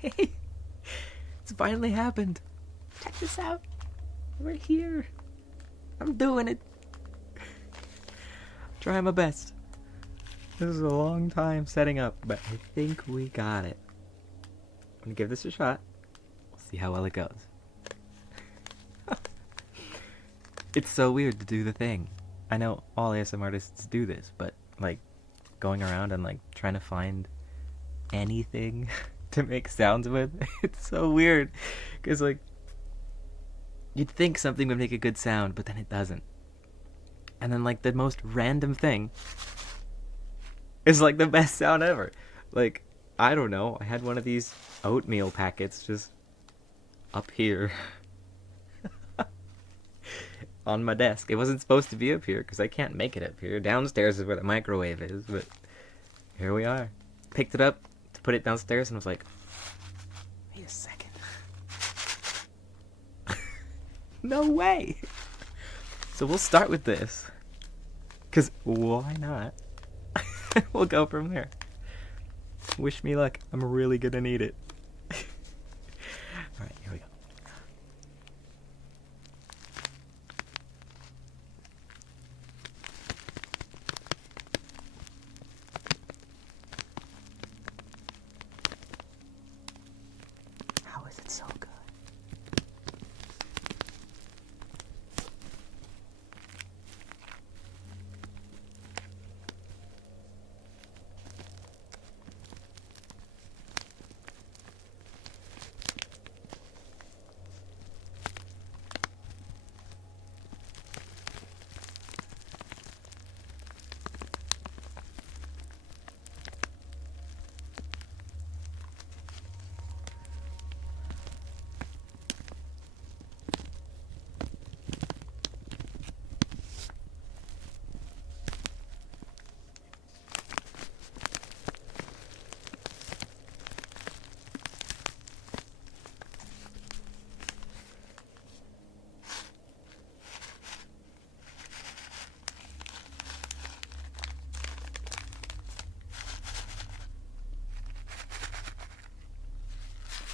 Hey, it's finally happened. Check this out. We're here. I'm doing it. Trying my best. This is a long time setting up, but I think we got it. I'm gonna give this a shot. We'll see how well it goes. It's so weird to do the thing. I know all ASM artists do this, but like going around and like trying to find anything to make sounds with, it's so weird. Because like you'd think something would make a good sound, but then it doesn't. And then like the most random thing is like the best sound ever. Like, I don't know, I had one of these oatmeal packets just up here on my desk. It wasn't supposed to be up here because I can't make it up here. Downstairs is where the microwave is, but here we are. Picked it up to put it downstairs and was like, wait a second. No way. So we'll start with this. Because why not? We'll go from there. Wish me luck. I'm really gonna need it. Alright, here we go. How is it so good?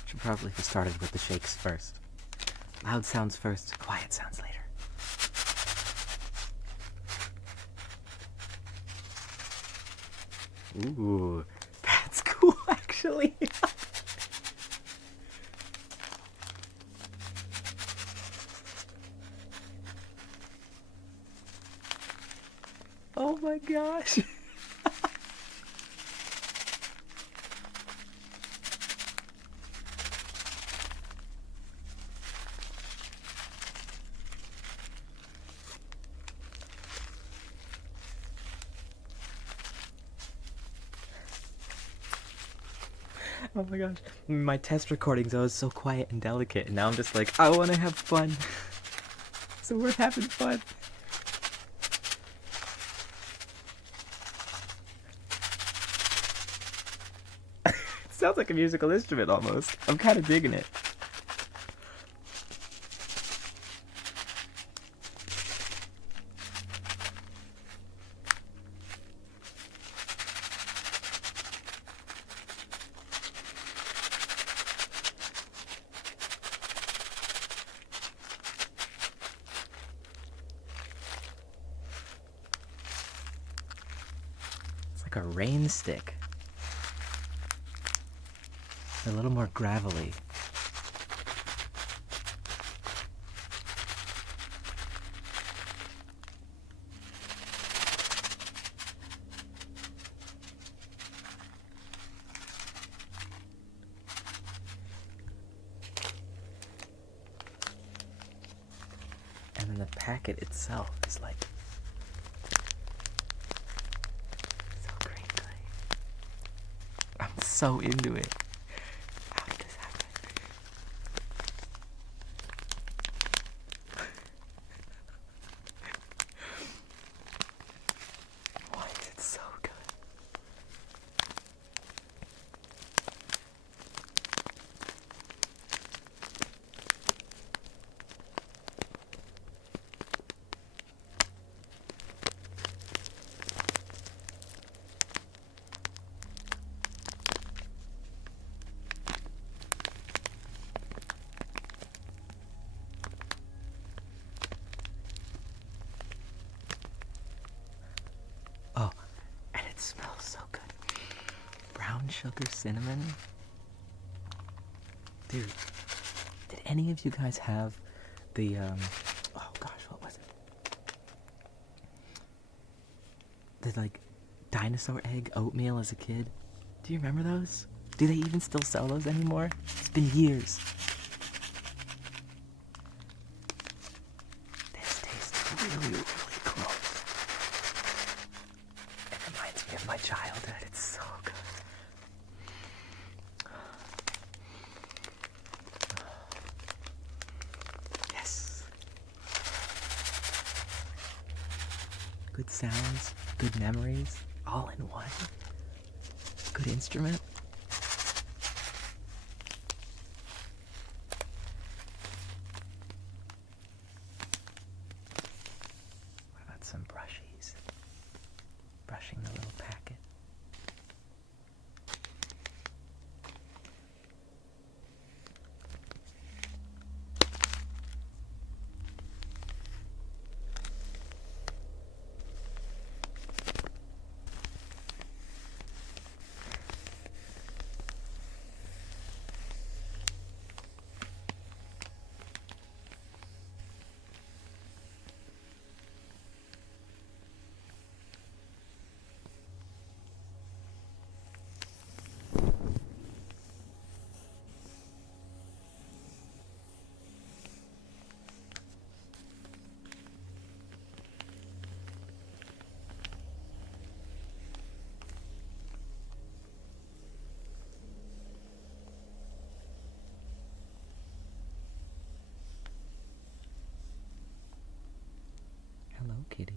Should probably have started with the shakes first. Loud sounds first, quiet sounds later. Ooh, that's cool actually. Oh my gosh. Oh my gosh. My test recordings, I was so quiet and delicate, and now I'm just like, I want to have fun. So we're having fun. It sounds like a musical instrument almost. I'm kind of digging it. A rain stick. A little more gravelly. And then the packet itself is like so into it. How did this happen? Why is it so good? sugar cinnamon. Dude, did any of you guys have the oh gosh, what was it? The like dinosaur egg oatmeal as a kid? Do you remember those? Do they even still sell those anymore? It's been years. This tastes really, really close. It reminds me of my childhood. It's so good. Yes. Good sounds, good memories, all in one. Good instrument. What about some brushies? Brushing the little packet. Hello, kitty.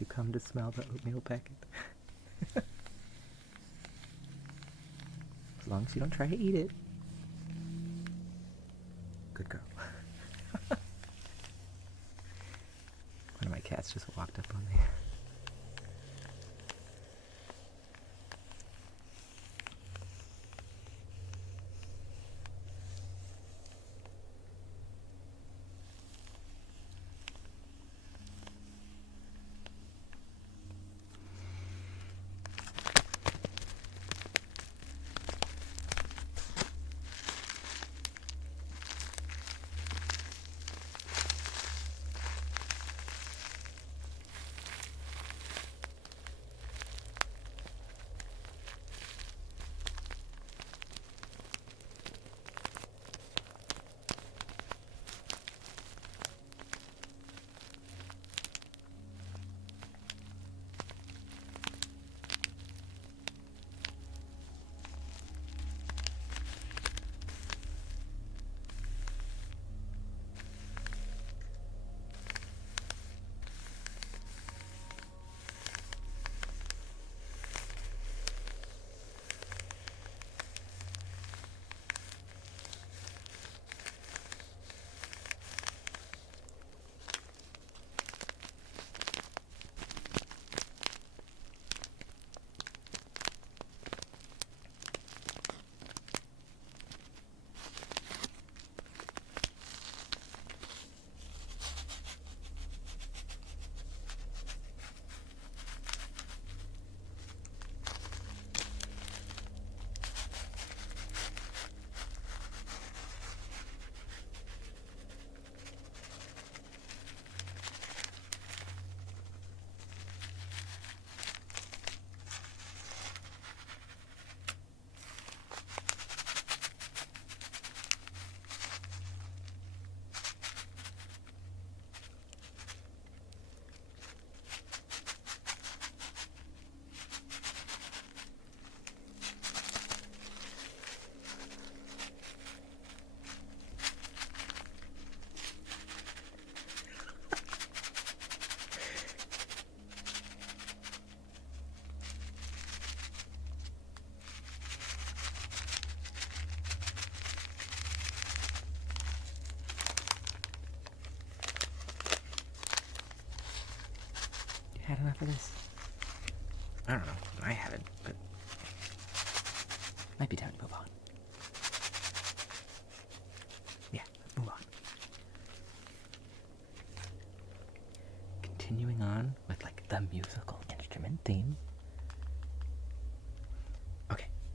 You come to smell the oatmeal packet? As long as you don't try to eat it. Good girl. One of my cats just walked up on me. Had enough of this? I don't know. I haven't, but might be time to move on. Yeah, let's move on. Continuing on with like the musical instrument theme.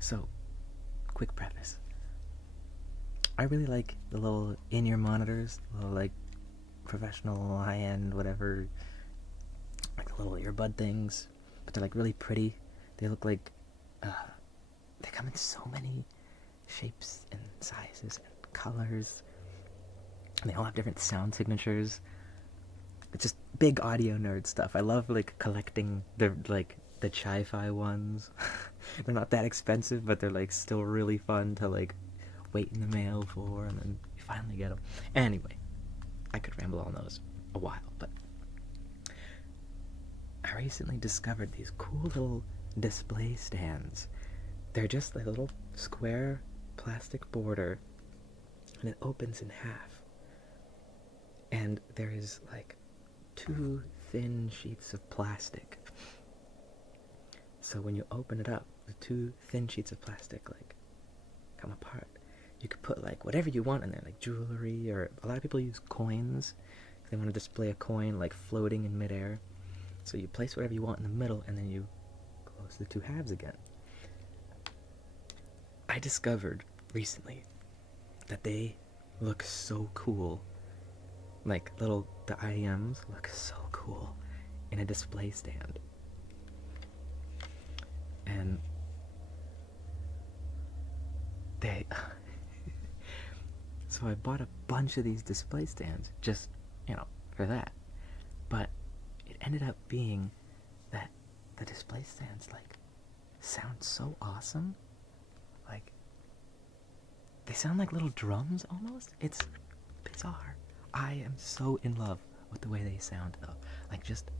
So, quick preface. I really like the little in-ear monitors, the little like professional high-end whatever, like the little earbud things, but they're like really pretty. They look like they come in so many shapes and sizes and colors, and they all have different sound signatures. It's just big audio nerd stuff. I love like collecting the chi-fi ones. They're not that expensive, but they're like still really fun to like wait in the mail for, and then you finally get them. Anyway, I could ramble on those a while, but I recently discovered these cool little display stands. They're just like a little square plastic border, and it opens in half. And there is like 2 thin sheets of plastic. So when you open it up, the 2 thin sheets of plastic like come apart. You could put like whatever you want in there, like jewelry, or a lot of people use coins. They want to display a coin like floating in midair. So you place whatever you want in the middle, and then you close the 2 halves again. I discovered recently that they look so cool. Like the IEMs look so cool in a display stand. And they so I bought a bunch of these display stands just, for that. But it ended up being that the display stands like sound so awesome. Like they sound like little drums almost. It's bizarre. I am so in love with the way they sound though. Like just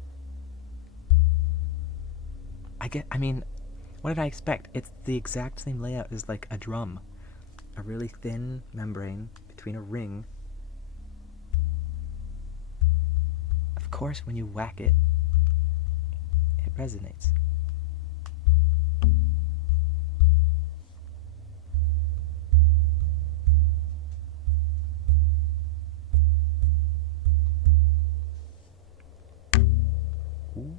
what did I expect? It's the exact same layout as like a drum. A really thin membrane between a ring. Of course, when you whack it, it resonates. Ooh.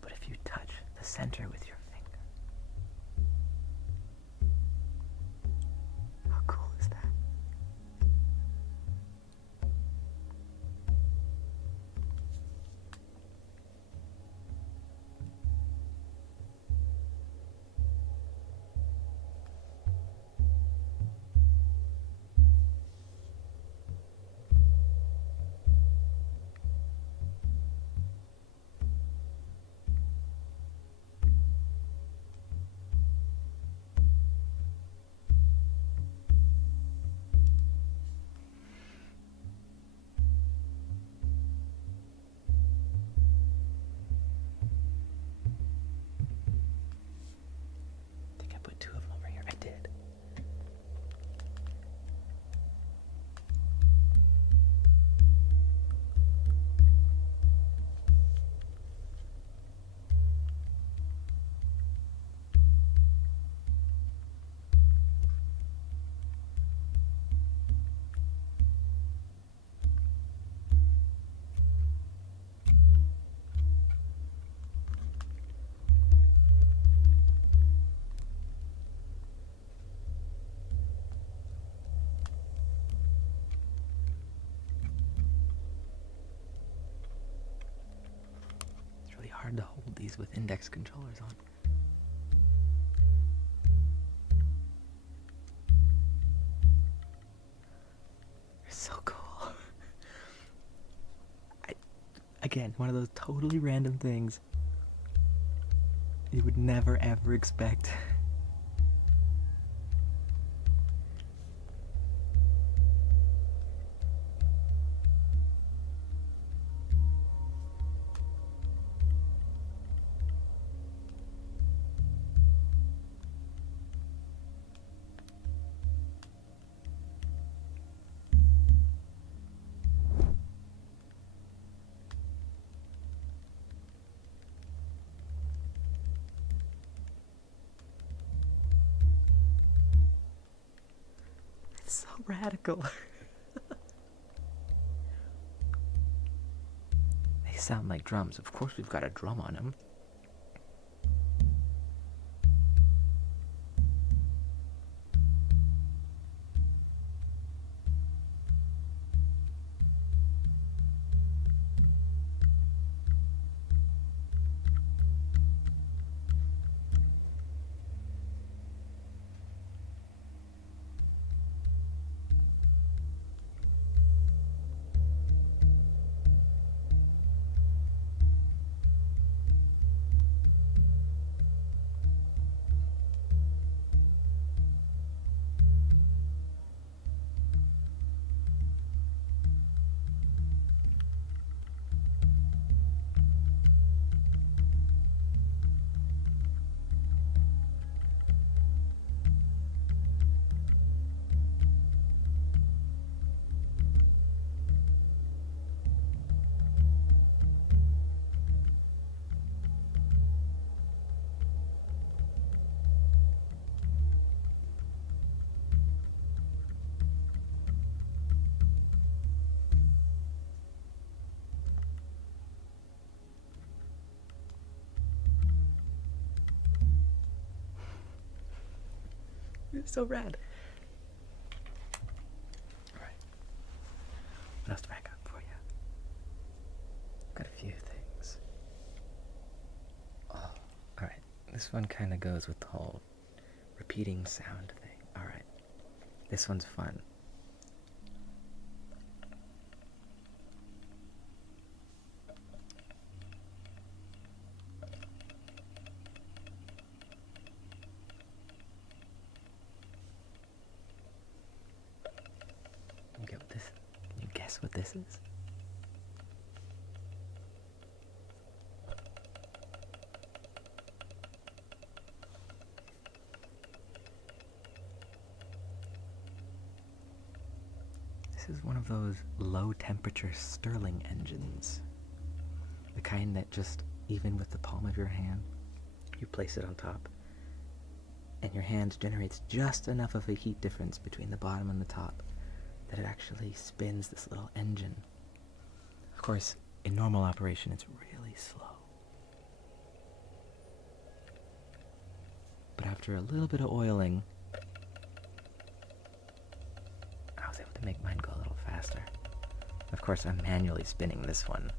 But if you touch the center with your finger, how cool is that? I think I put 2 of them over here. I did. It's really hard to hold these with index controllers on. They're so cool. Again, one of those totally random things you would never ever expect. It's so radical. sound like drums. Of course we've got a drum on them. It's so rad. Alright. What else do I got for you? Got a few things. Oh, alright. This one kind of goes with the whole repeating sound thing. Alright. This one's fun. Can you guess what this is? This is one of those low temperature Stirling engines. The kind that just, even with the palm of your hand, you place it on top, and your hand generates just enough of a heat difference between the bottom and the top that it actually spins this little engine. Of course, in normal operation, it's really slow. But after a little bit of oiling, I was able to make mine go a little faster. Of course, I'm manually spinning this one.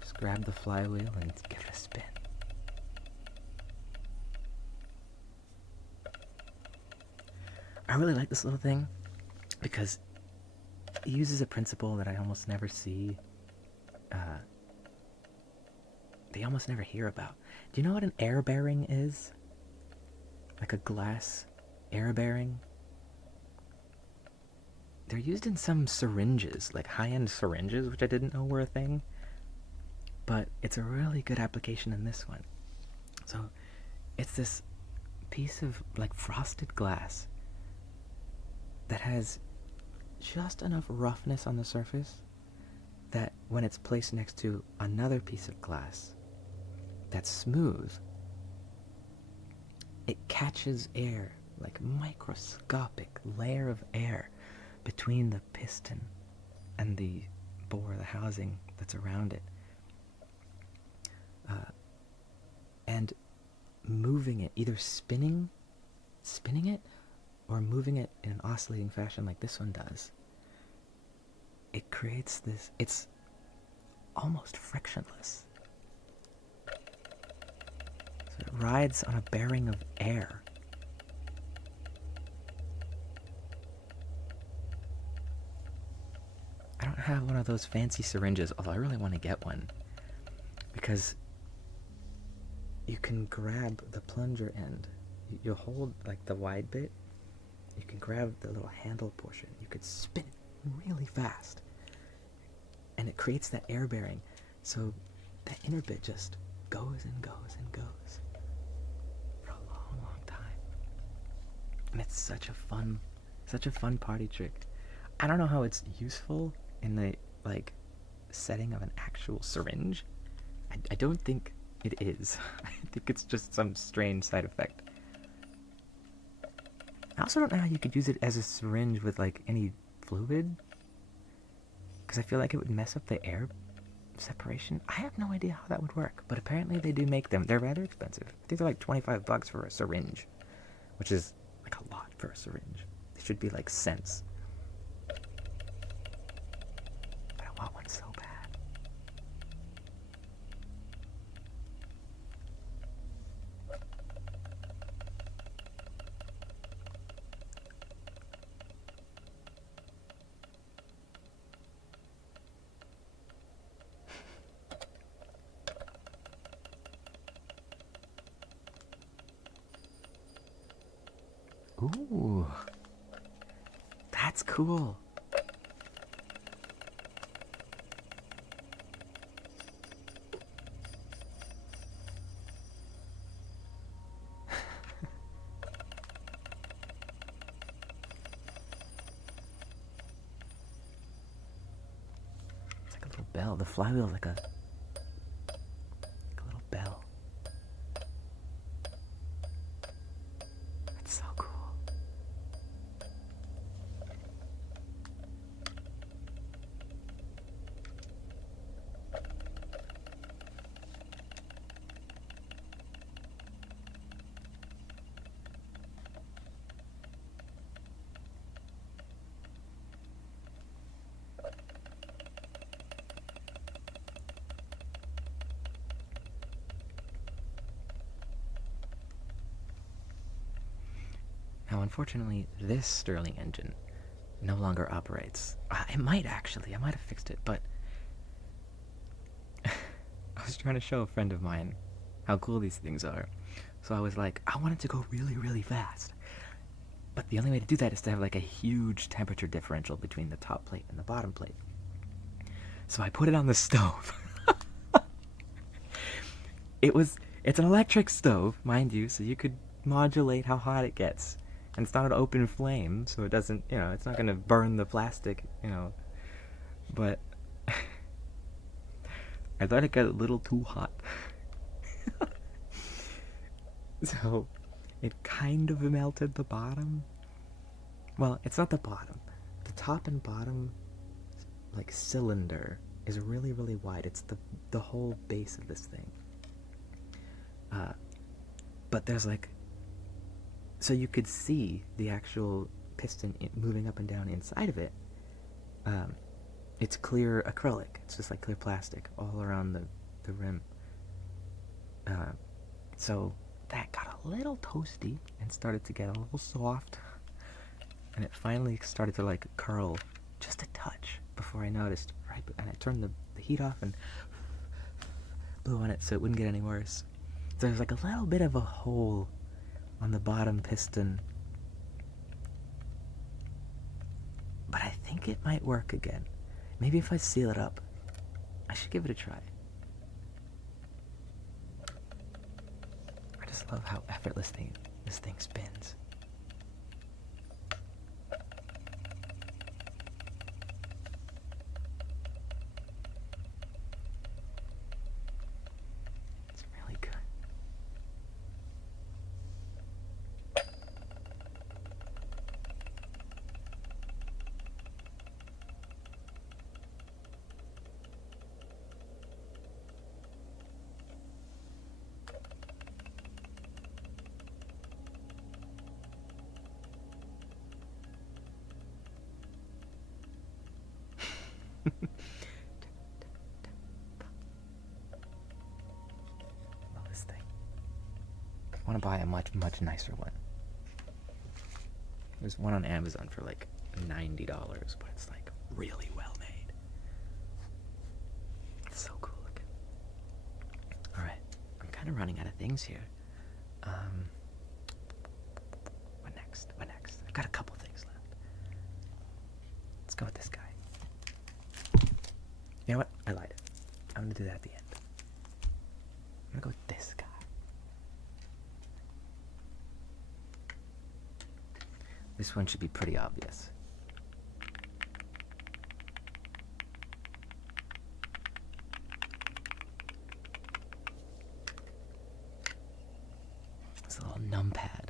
Just grab the flywheel and give it a spin. I really like this little thing because it uses a principle that I almost never see. They almost never hear about. Do you know what an air bearing is? Like a glass air bearing? They're used in some syringes, like high-end syringes, which I didn't know were a thing. But it's a really good application in this one. So it's this piece of like frosted glass that has just enough roughness on the surface that when it's placed next to another piece of glass that's smooth, it catches air, like a microscopic layer of air between the piston and the bore, the housing that's around it. And moving it, either spinning it, or moving it in an oscillating fashion like this one does, it creates this, it's almost frictionless. So it rides on a bearing of air. I don't have one of those fancy syringes, although I really want to get one, because you can grab the plunger end. You'll hold like the wide bit. You can grab the little handle portion. You could spin it really fast, and it creates that air bearing. So that inner bit just goes and goes and goes for a long, long time. And it's such a fun party trick. I don't know how it's useful in the like setting of an actual syringe. I don't think it is. I think it's just some strange side effect. I also don't know how you could use it as a syringe with like any fluid. because I feel like it would mess up the air separation. I have no idea how that would work, but apparently they do make them. They're rather expensive. I think they're like $25 for a syringe, which is like a lot for a syringe. They should be like cents. But I want one so bad. Ooh, that's cool. It's like a little bell. The flywheel's like a little bell. That's so cool. Now, unfortunately, this Stirling engine no longer operates. It might actually. I might have fixed it, but I was trying to show a friend of mine how cool these things are. So I was like, I want it to go really, really fast. But the only way to do that is to have like a huge temperature differential between the top plate and the bottom plate. So I put it on the stove. It's an electric stove, mind you, so you could modulate how hot it gets. And it's not an open flame, so it doesn't, it's not going to burn the plastic, But I thought it got a little too hot. So it kind of melted the bottom. Well, it's not the bottom. The top and bottom, like, cylinder is really, really wide. It's the whole base of this thing. But there's like, so you could see the actual piston moving up and down inside of it. It's clear acrylic. It's just like clear plastic all around the rim. So that got a little toasty and started to get a little soft. And it finally started to like curl just a touch before I noticed. Right, and I turned the heat off and blew on it so it wouldn't get any worse. So there's like a little bit of a hole on the bottom piston. But I think it might work again. Maybe if I seal it up. I should give it a try. I just love how effortlessly this thing spins. It's really good. Love this thing. I want to buy a much, much nicer one. There's one on Amazon for like $90, but it's like really well made. It's so cool looking. Alright, I'm kind of running out of things here. What next? What next? I've got a couple things left. Let's go with this guy. You know what? I lied. I'm gonna do that at the end. I'm gonna go with this guy. This one should be pretty obvious. It's a little numpad.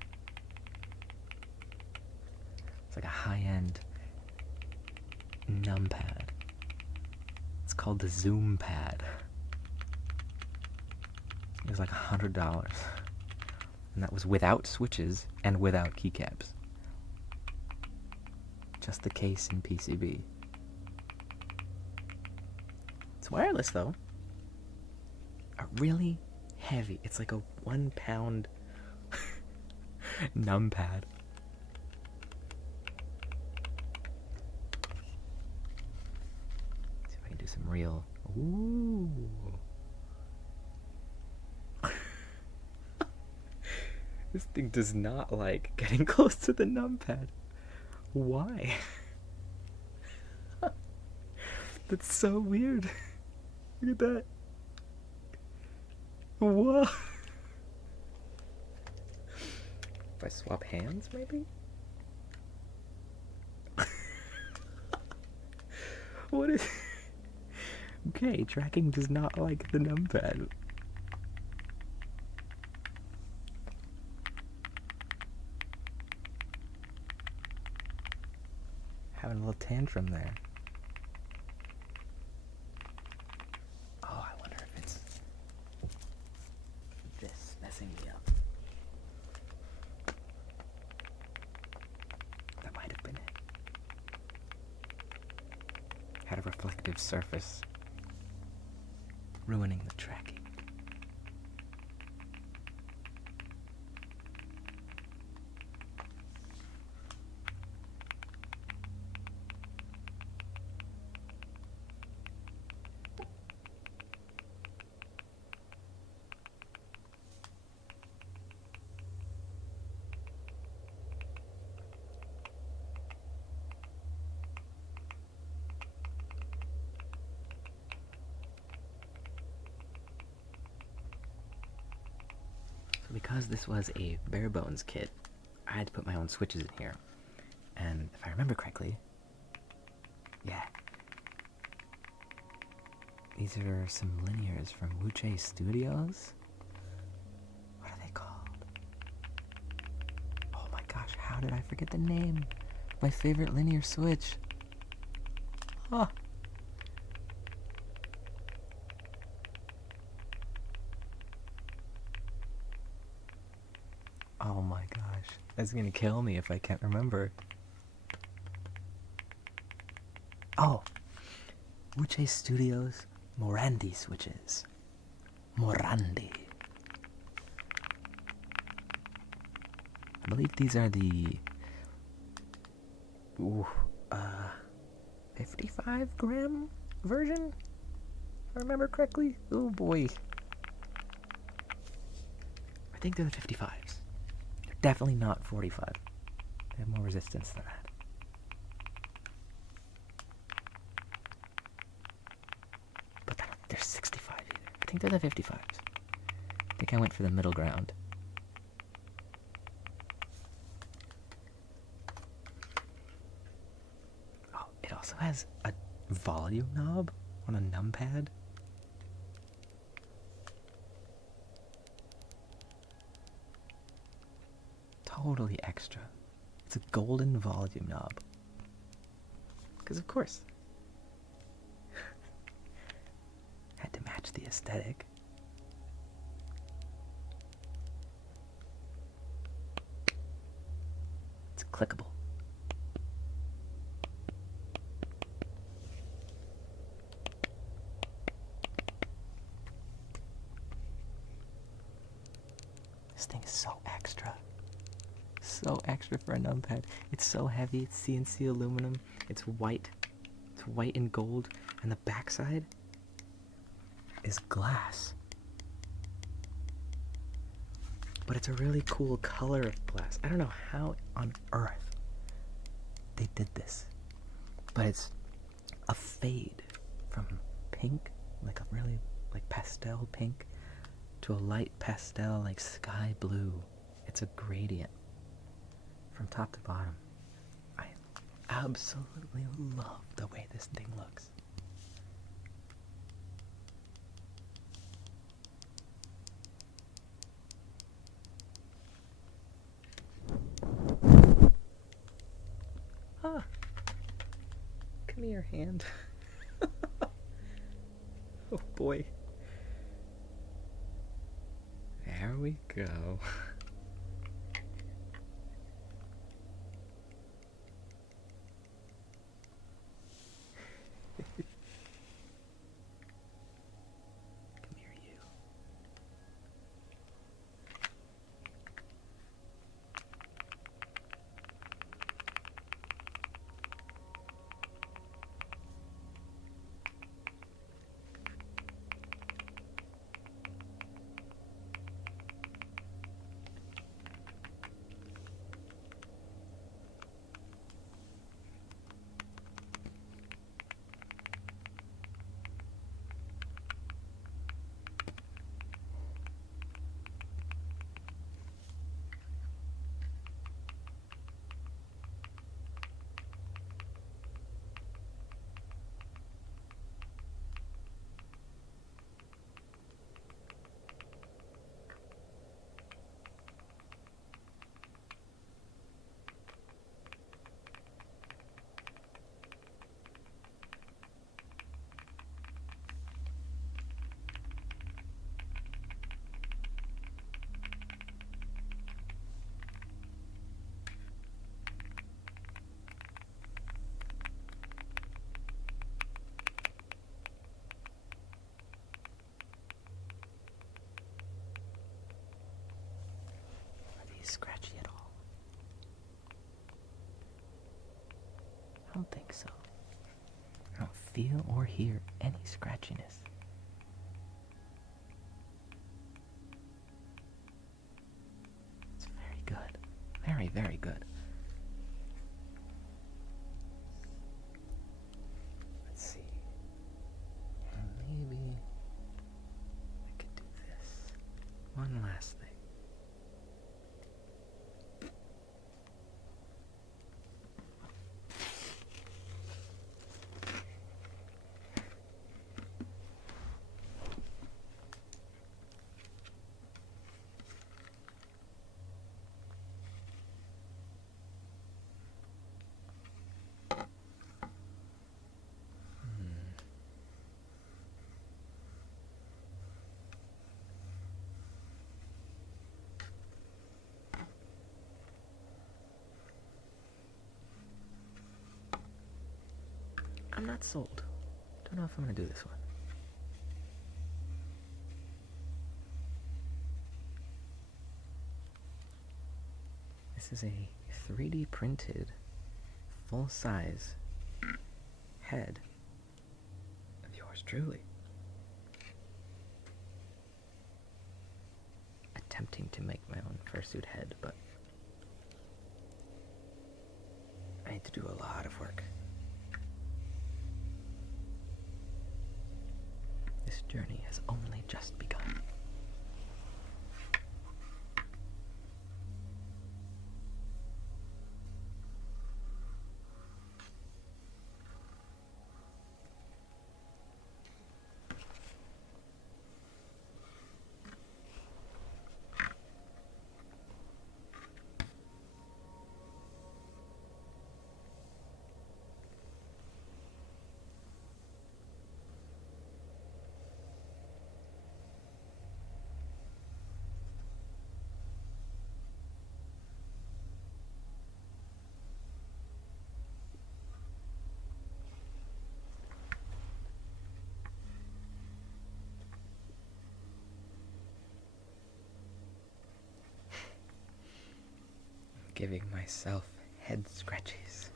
It's like a high-end numpad. called the Zoom Pad. It was like $100. And that was without switches and without keycaps. Just the case in PCB. It's wireless though. A really heavy, it's like a 1 pound numpad. See if I can do some real. Ooh. This thing does not like getting close to the numpad. Why? That's so weird. Look at that. Whoa. If I swap hands, maybe? What is... Okay, tracking does not like the numpad. Having a little tantrum there. Oh, I wonder if it's this messing me up. That might have been it. Had a reflective surface, ruining the tracking. So because this was a bare bones kit, I had to put my own switches in here. And if I remember correctly, yeah, these are some linears from Wuche Studios. What are they called? Oh my gosh, how did I forget the name? My favorite linear switch. Huh. Oh my gosh, that's gonna kill me if I can't remember. Oh, Wuche Studios Morandi switches. Morandi. I believe these are the 55 gram version, if I remember correctly. Oh boy. I think they're the 55s. Definitely not 45. They have more resistance than that. But they're 65 either. I think they're the 55s. I think I went for the middle ground. Oh, it also has a volume knob on a numpad. Totally extra. It's a golden volume knob. Because of course. Had to match the aesthetic. It's clickable. This thing is so extra. So extra for a numpad. It's so heavy. It's CNC aluminum. It's white. It's white and gold. And the backside is glass. But it's a really cool color of glass. I don't know how on earth they did this. But it's a fade from pink, like a really like pastel pink, to a light pastel like sky blue. It's a gradient. From top to bottom. I absolutely love the way this thing looks. Ah. Come here, hand. boy. There we go. Come here, you. Scratchy at all? I don't think so. I don't feel or hear any scratchiness. It's very good. Very, very good. Let's see. Maybe I could do this. One last thing. I'm not sold. Don't know if I'm gonna do this one. This is a 3D printed, full-size head of yours truly. Attempting to make my own fursuit head, but I need to do a lot of work. This journey has only just begun. Giving myself head scratches.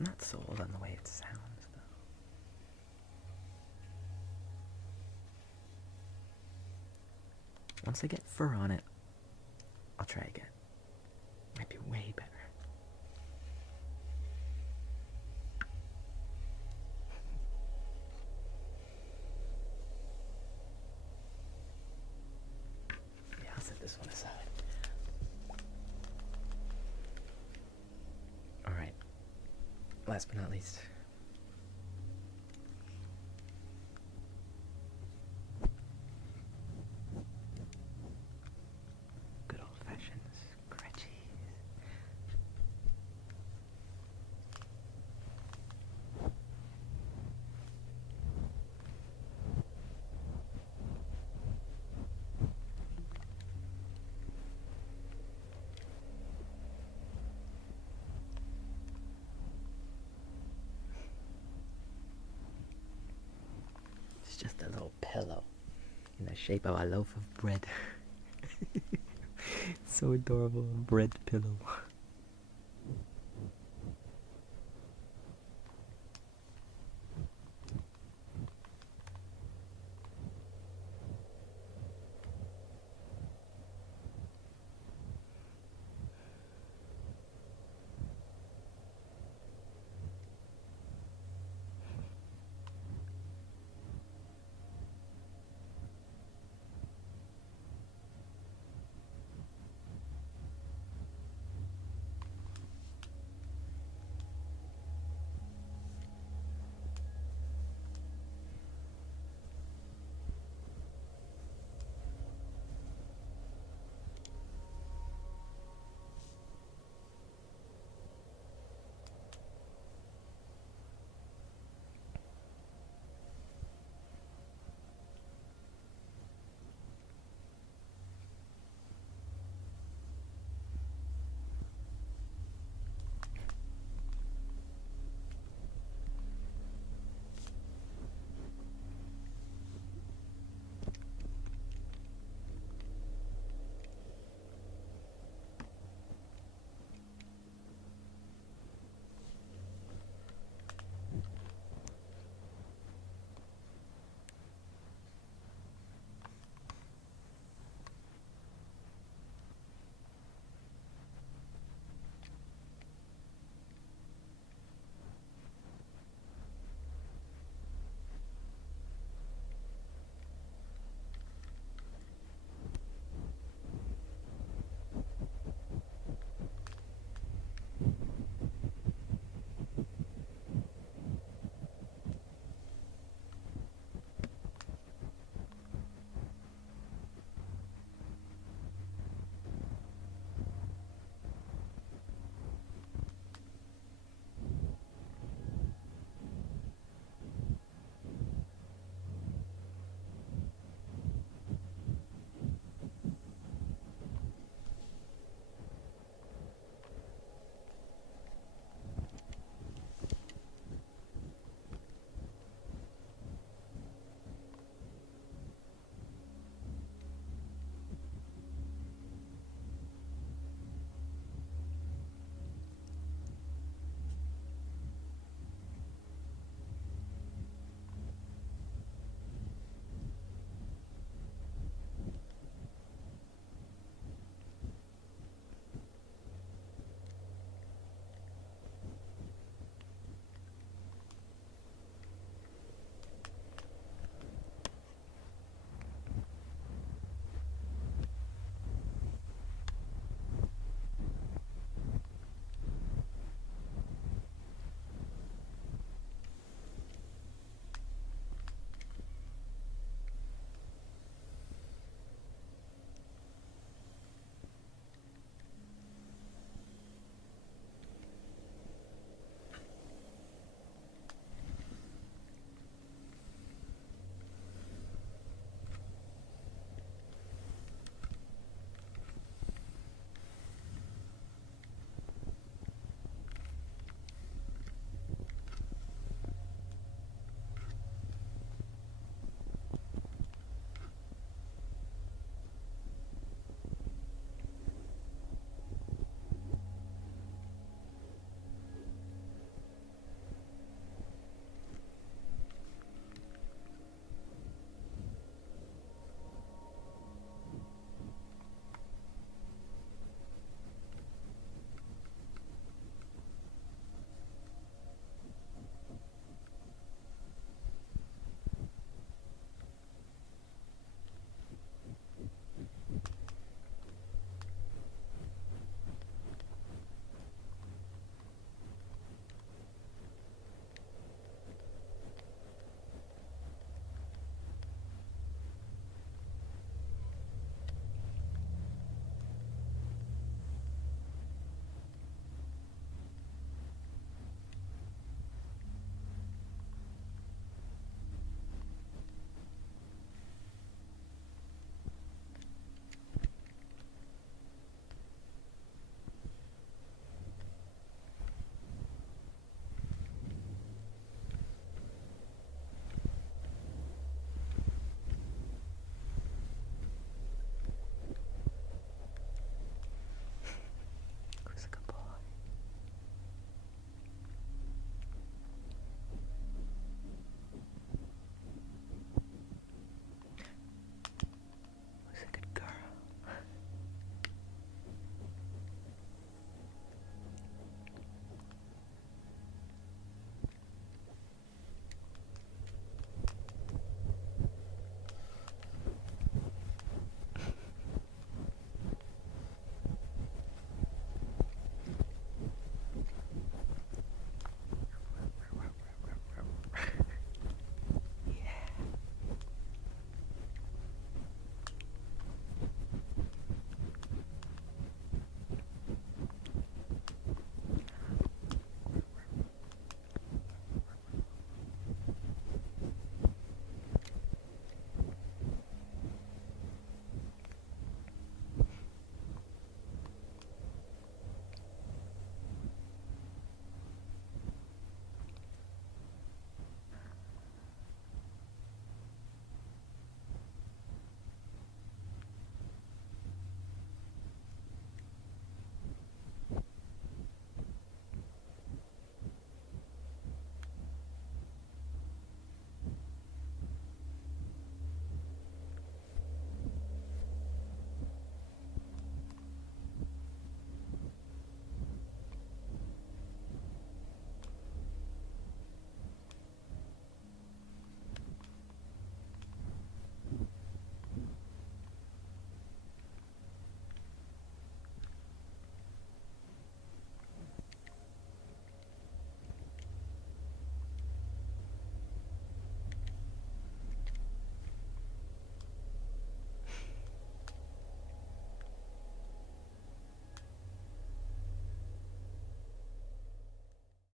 I'm not sold on the way it sounds, though. Once I get fur on it, I'll try again. Might be way better. Yeah, I'll set this one aside. Alright. Last but not least. Good old fashioned scratchies. It's just a little pillow in the shape of a loaf of bread. So adorable, a bread pillow.